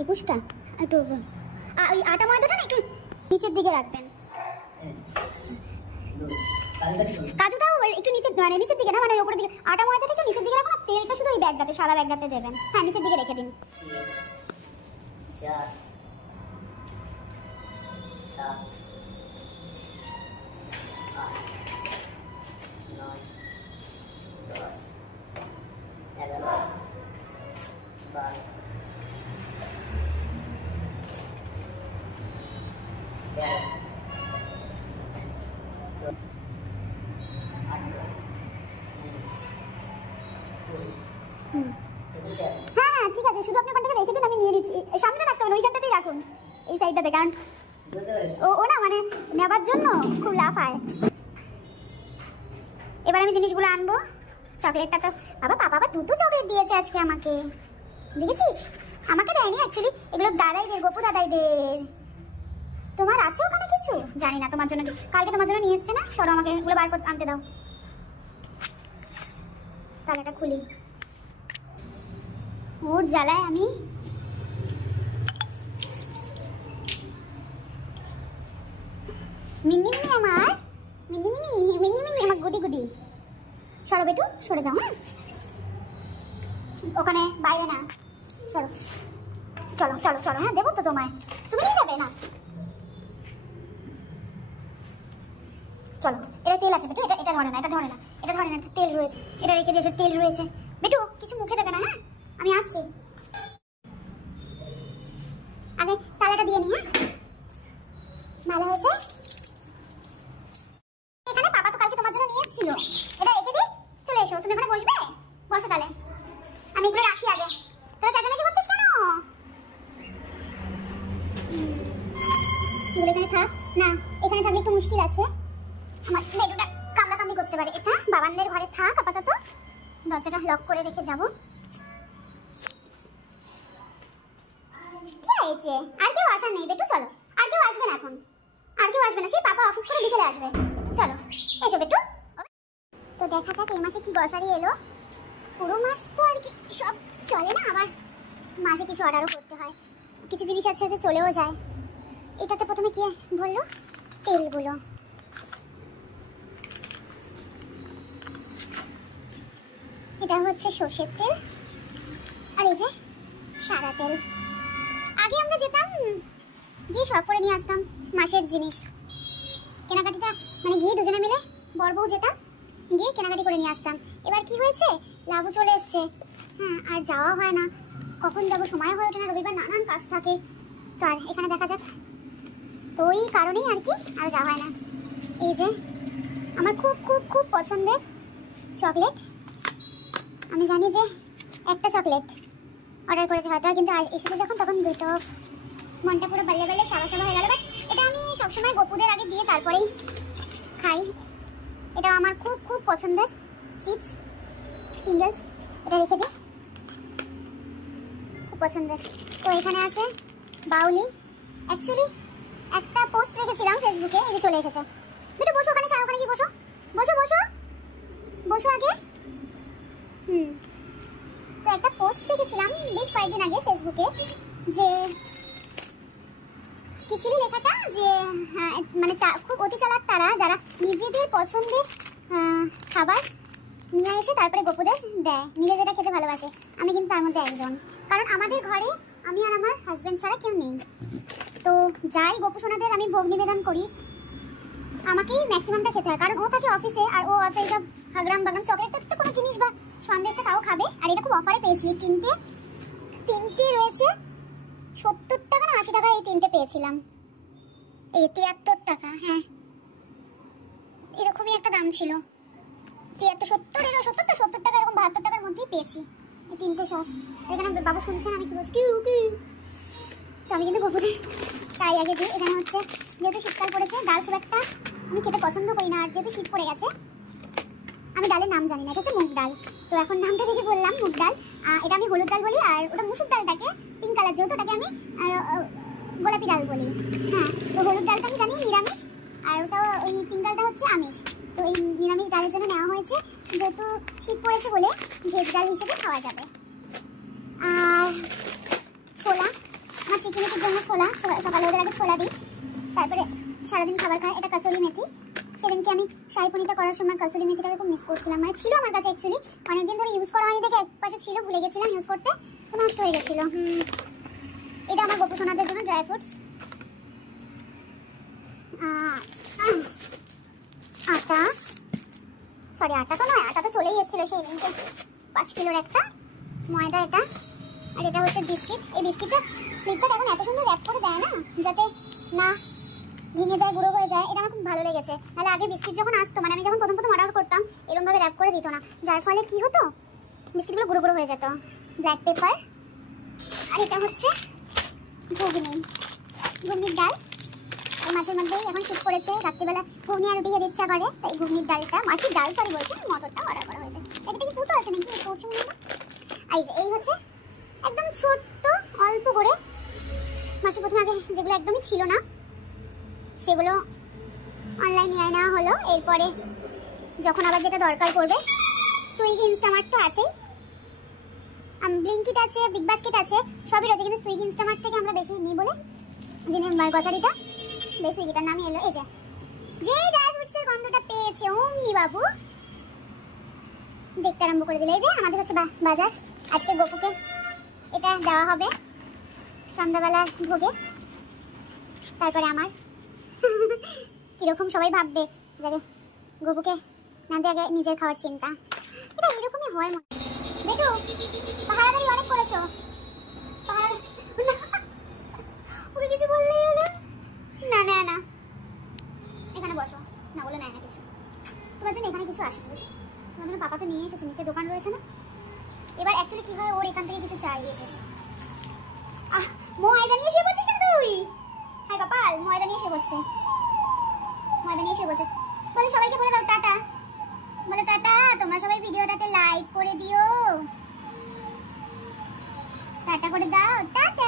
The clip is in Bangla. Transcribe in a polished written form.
21টা একটু ওই আটা ময়দাটা না একটু নিচের দিকে রাখবেন। কাজুটাও একটু নিচের মানে নিচের দিকে না মানে উপরের দিকে, আটা ময়দাটা একটু নিচের দিকে রাখুন, আর তেলটা শুধু ওই ব্যাগটাতে সাদা ব্যাগটাতে দেবেন। হ্যাঁ নিচের দিকে রেখে দিন। হ্যাঁ ঠিক আছে, শুধু আপনি ওখানটাতে রেখে দিন, আমি নিয়ে নিচ্ছি। সামনে রাখতে হবে, ওইখানটাতেই রাখুন, এই সাইডটাতে, কারণ ও না মানে নেবার জন্য খুব লাফায়। এবার আমি জিনিসগুলো আনবো। চকলেটটা তো বাবা দুটো চকলেট দিয়েছে আজকে আমাকে, দেখেছিস? আমাকে দেয়নি অ্যাকচুয়ালি, এগুলো দাদাইদের, গপু দাদাইদের। তোমার আছে ওখানে কিছু? জানি না, তোমার জন্য কালকে তোমার জন্য নিয়ে এসছে না। সরো, আমাকে এগুলো বার করে আনতে দাও। তালাটা খুলি, ওর জ্বালায় আমি মিন্নি আমার গুডি গুডি। সরো বেটু, সরে যাও। হ্যাঁ ওখানে বাইরে না, সরো। চলো চলো চলো, হ্যাঁ দেবো তো তোমায়, তুমি নিয়ে যাবে না? চলো, এটা তেল আছে বেটু, এটা ধরে না, এটা ধরে না, এটা ধরে না, তেল রয়েছে, এটা রেখে দিয়েছে, তেল রয়েছে। বেটু কিছু মুখে দেবে না, হ্যাঁ আমি আসছি। আগে তালাটা দিয়ে নি। হ্যাঁ ভালো হয়েছে। এখানে পাপা তো কালকে তোমার জন্য নিয়ে এসেছিল, এটা রেখে দিই। চলে এসো, তুমি এখানে বসবে? বসো তাহলে, আমি এগুলো রাখি আগে। তাহলে চেঁচামেচি করছিস কেন? এগুলো এখানে থাক না, এখানে থাকলে একটু মুশকিল আছে, আমার মেয়েটা কামড়াকামড়ি করতে পারে। এটা বাবানদের ঘরে থাক আপাতত, দরজাটা লক করে রেখে যাবো। কি হয়েছে? আর কেউ আসার নেই বেটু, চলো। আর কেউ আসবে না এখন, আর কেউ আসবে না, সেই পাপা অফিস করে বিকেলে আসবে। চলো এসো বেটু। তো দেখা যাক এই মাসে কি গ্রসারি এলো। পুরো মাস তো আর কি সব চলে না, আবার মাঝে কিছু অর্ডারও করতে হয়, কিছু জিনিস আছে যে চলেও যায়। এটাতে প্রথমে কি বললো? তেলগুলো। এটা হচ্ছে সর্ষের তেল, আর এই যে সাদা তেল। আগে আমরা যেতাম গিয়ে সব করে নিয়ে আসতাম মাসের জিনিস, কেনাকাটিটা মানে গিয়ে দুজনে মিলে বর বউ যেতাম, গিয়ে কেনাকাটি করে নিয়ে আসতাম। এবার কি হয়েছে, লাভও চলে এসছে, হ্যাঁ আর যাওয়া হয় না। কখন যাবো, সময় হয়ে ওঠে না, রবিবার নানান কাজ থাকে। তো আর এখানে দেখা যাক, তো ওই কারণেই আর কি আর যাওয়া হয় না। এই যে আমার খুব খুব খুব পছন্দের চকলেট, আমি জানি যে একটা চকলেট অর্ডার করেছে হয়তো, কিন্তু এসেছে যখন তখন দুটো, মনটা পুরো বাল্লে বাল্লে সাবা সাবা হয়ে গেল। বাট এটা আমি সবসময় গপুদের আগে দিয়ে তারপরেই খাই। এটা আমার খুব খুব পছন্দের চিপস ফিঙ্গার্স, এটা রেখে দিই, খুব পছন্দের। তো এখানে আছে বাউলি। অ্যাকচুয়ালি একটা পোস্ট রেখেছিলাম ফেসবুকে, এই যে চলে এসেছে। বেটা বসো ওখানে, ওখানে কি বসো, বসো বসো বসো আগে। তো একটা পোস্ট দেখেছিলাম বেশ কয়েকদিন আগে ফেসবুকে, যে কি ছিল লেখাটা, যে হ্যাঁ মানে খুব অতি চালাক তারা যারা নিজেদের পছন্দের খাবার নিয়ে এসে তারপরে গপুদের দেয়, নিজে যেটা খেতে ভালোবাসে। আমি কিন্তু তার মধ্যে একজন, কারণ আমাদের ঘরে আমি আর আমার হাজব্যান্ড ছাড়া কেউ নেই। তো যাই গপু সোনাদের আমি ভোগ নিবেদন করি, আমাকেই ম্যাক্সিমামটা খেতে হয়, কারণ ও থাকে অফিসে, আর ও অত এইসব হাগরাম বাগাম চকলেট তো কোনো জিনিস বা সন্দেশটা তাও খাবে। আর এটা খুব অফারে পেয়েছি, তিনটে রয়েছে 70 টাকা না 80 টাকা, এই তিনটে পেয়েছিলাম, এই 73 টাকা। হ্যাঁ এরকমই একটা দাম ছিল, 70 টাকা এরকম 72 টাকার মধ্যেই পেয়েছি এই তিনটে সব। এখানে বাবু শুনছেন আমি কি বলছি, কিউ কিউ। তো আমি কিন্তু গপুরে তাই আগে দিই। এখানে হচ্ছে যেহেতু শীতকাল পড়েছে, ডাল খুব একটা আমি খেতে পছন্দ করি না, আর যেহেতু শীত পড়ে গেছে আমি ডালের নাম জানি না, এটা হচ্ছে মুগ ডাল। তো এখন নামটা দেখে বললাম মুগ ডাল, এটা আমি হলুদ ডাল বলি, আর ওটা মুসুর ডালটাকে পিঙ্ক কালার যেহেতু ওটাকে আমি গোলাপি ডাল বলি। হ্যাঁ তো হলুদ ডালটা আমি জানি নিরামিষ, আর ওটা ওই পিঙ্ক ডালটা হচ্ছে আমিষ। তো এই নিরামিষ ডালের জন্য নেওয়া হয়েছে যেহেতু শীত পড়েছে বলে ভেজ ডাল হিসেবে খাওয়া যাবে। আর ছোলা, আমার চিকেনের জন্য ছোলা, সকালে ওদের আগে ছোলা দিই, তারপরে সারাদিন খাবার খায়। এটা কাসুরি মেথি, সেদিনকে আমি শাহী পনিরটা করার সময় কাসুরি মেথিটাকে খুব মিস করছিলাম, মানে ছিল আমার কাছে অ্যাকচুয়ালি অনেকদিন ধরে ইউজ করা হয়নি দেখে একপাশে ছিল, ভুলে গেছিলাম ইউজ করতে, তো নষ্ট হয়ে গেছিল। এটা আমার গপু সোনাদের জন্য ড্রাই ফ্রুটস। আটা, সরি আটা তো নয়, আটা তো চলেই এসেছিলো সেই দিনকে, 5 কিলোর একটা ময়দা এটা। আর এটা হচ্ছে বিস্কিট। এই বিস্কিটটা ফ্লিপকার্ট এখন এত সুন্দর র্যাপ করে দেয় না, যাতে না ভেঙে যায়, গুঁড়ো হয়ে যায়, এটা আমার খুব ভালো লেগেছে। নাহলে আগে বিস্কিট যখন আসতো, মানে আমি যখন প্রথম অর্ডার করতাম এরকমভাবে র্যাপ করে দিত না, যার ফলে কি হতো বিস্কিটগুলো গুঁড়ো গুঁড়ো হয়ে যেত। Black pepper. আর এটা হচ্ছে ঘুগনি, ঘুগনির ডাল। এই মাছের মধ্যেই এখন শীত পড়েছে, রাত্রিবেলা ঘুগনি আর রুটি খেতে ইচ্ছা করে, তাই ঘুগনির ডালটা, মাছের ডাল সরি বলছি, মটরটা অর্ডার করা হয়েছে। এটা কি ফুটো আছে নাকি পড়ছে মনে হয়। এই হচ্ছে একদম ছোট্ট অল্প করে মাসে প্রথমে আগে যেগুলো একদমই ছিল না সেগুলো অনলাইনে নিয়ে নেওয়া হলো। এরপরে যখন আবার যেটা দরকার পড়বে, সুইগি ইনস্টামার্ট তো আছেই, ব্লিঙ্কিট আছে, বিগ বাস্কেট আছে, সবই রয়েছে, কিন্তু সুইগি ইনস্টামার্ট থেকে আমরা বেশি নিই বলে যিনি গ্রসারিটা বেশ সুইগিটার নামই এলো। এই যে ড্রাই ফ্রুটসের গন্ধটা পেয়েছে অমনি বাবু দেখতে আরম্ভ করে দিলে। এই যে আমাদের হচ্ছে বাজার, আজকে গপুকে এটা দেওয়া হবে সন্ধ্যাবেলা ভোগে, তারপরে আমার কিরকম সবাই ভাববে যে গপুকে না দিয়ে আগে নিজের খাওয়ার চিন্তা, এটা এরকমই হয়। বেটু পাহারাদারি অনেক করেছো, ওকে কিছু বললেই হলো। না না না এখানে বসো, না বলে নেয় না কিছু, তোমার জন্য এখানে কিছু আসবে, তোমার জন্য পাপা তো নিয়ে এসেছে, নিচে দোকান রয়েছে না। এবার অ্যাকচুয়ালি কি হয়, ওর এখান থেকে কিছু চাইছে। ময়দা নিয়ে শুয়ে পড়ছিস না তুই? হ্যাঁ কপাল, ময়দা নিয়ে শুয়ে পড়ছে, ময়দা নিয়ে শুয়ে পড়ছে। বলে সবাইকে বলে দাও টাটা, বলে টাটা, তোমরা সবাই ভিডিওটাতে লাইক করে দিও, টাটা করে দাও, টাটা।